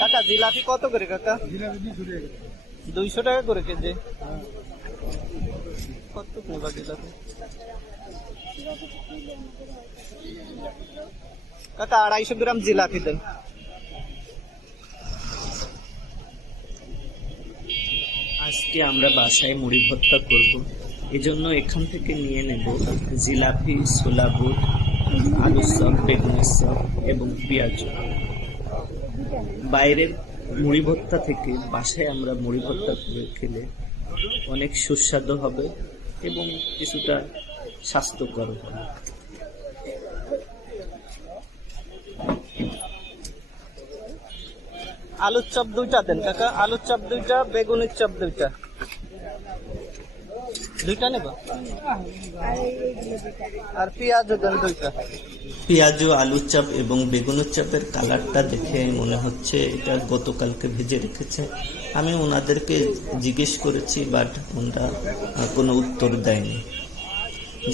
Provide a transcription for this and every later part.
কাকা জিলাপি কত করে কাকা? 200 টাকা করে কেজি। কত নেবা জিলাপি কাকা? 250 গ্রাম জিলাপি দেন। আজকে আমরা বাসায় মুড়ি ভর্তা করব, এজন্য এখান থেকে নিয়ে নেব জিলাপি, ছোলা বুট, আলুর চপ, বেগুনের চপ এবং পেঁয়াজ। বাইরের মুড়ি ভর্তা থেকে বাসায় আমরা মুড়ি ভর্তা করে খেলে অনেক সুস্বাদু হবে এবং কিছুটা স্বাস্থ্যকর হবে। আলুর চপ 2টা দেন কাকা। আলুর চপ 2টা, বেগুনের চপ 2টা। 2টা নেব। আর পেঁয়াজ দেন 2টা। পেঁয়াজ, আলুর চপ এবং বেগুনের চপের কালারটা দেখে মনে হচ্ছে এটা গতকালকে ভেজে রেখেছে। আমি ওনাদেরকে জিজ্ঞেস করেছি, বাট ওনারা কোনো উত্তর দেয়নি।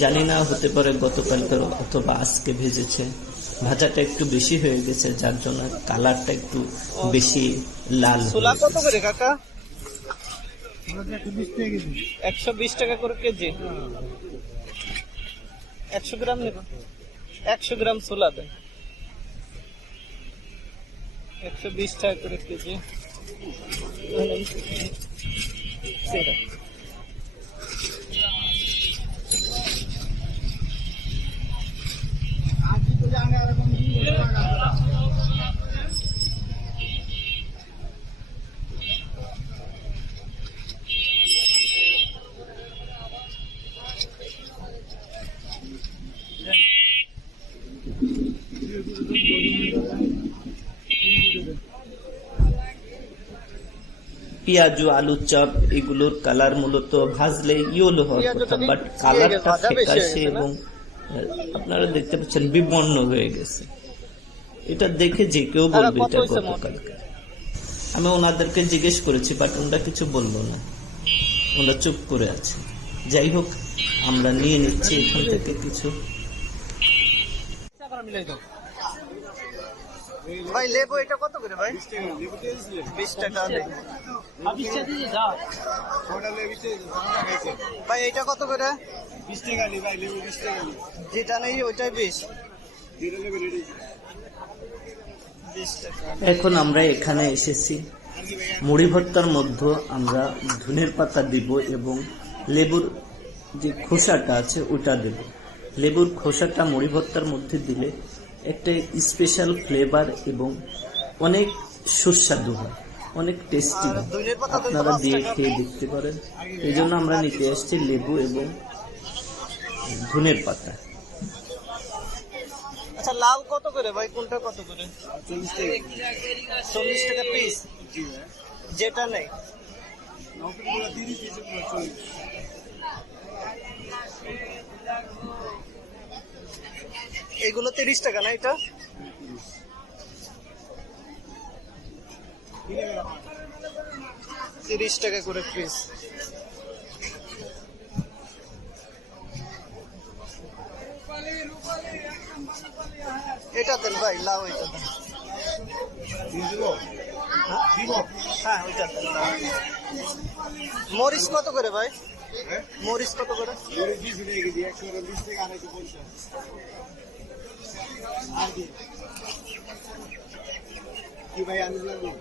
জানি না, হতে পারে গতকালকের অথবা আজকে ভেজেছে। ভাজাটা একটু বেশি হয়ে গেছে, যার জন্য কালারটা একটু বেশি লাল। ছোলা কত করে কাকা? 120 টাকা করে কেজি। 100 গ্রাম নেব। 100 গ্রাম ছোলা দেন। 120 টাকা করে কেজি। পেঁয়াজ, আলুর চপ এগুলোর কালার মূলত ভাজলে ইয়েলো হওয়ার কথা, বাট কালারটা ফ্যাকাশে এবং আপনারা দেখতে পাচ্ছেন বিবর্ণ হয়ে গেছে। এটা দেখে যে কেউ বলবে এটা গতকালকে। আমি ওনাদেরকে জিজ্ঞেস করেছি, বাট ওনারা কিছু বললো না, ওনারা চুপ করে আছে। যাই হোক, আমরা নিয়ে নিচ্ছি এখান থেকে কিছু। ভাই লেবু এটা কত করে ভাই? 20 টাকা। ভাই এটা কত করে? 20 টাকা নি ভাই, লেবু 20 টাকা নি। যেটা নেই ওইটাই 20। এখন আমরা এখানে এসেছি, মুড়ি ভর্তার মধ্যে আমরা ধনের পাতা দিব এবং লেবুর যে খোসাটা আছে ওটা দেব। লেবুর খোসাটা মুড়ি ভর্তার মধ্যে দিলে একটা স্পেশাল ফ্লেভার এবং অনেক সুস্বাদু হয়, অনেক টেস্টি হয়। আপনারা দিয়ে খেয়ে দেখতে পারেন। এই জন্য আমরা নিতে আসছি লেবু এবং ধনের পাতা। আচ্ছা লাউ কত করে ভাই? কোনটা কত করে? 40 টাকা পিস। যেটা নেই এগুলো 30 টাকা না? এটা 30 টাকা করে পিস। এটা দেন ভাই, লাউ এটা দেন। হ্যাঁ ওইটা দেন। মরিচ কত করে ভাই? মরিচ কত করে? কি ভাই আলু লাগবে?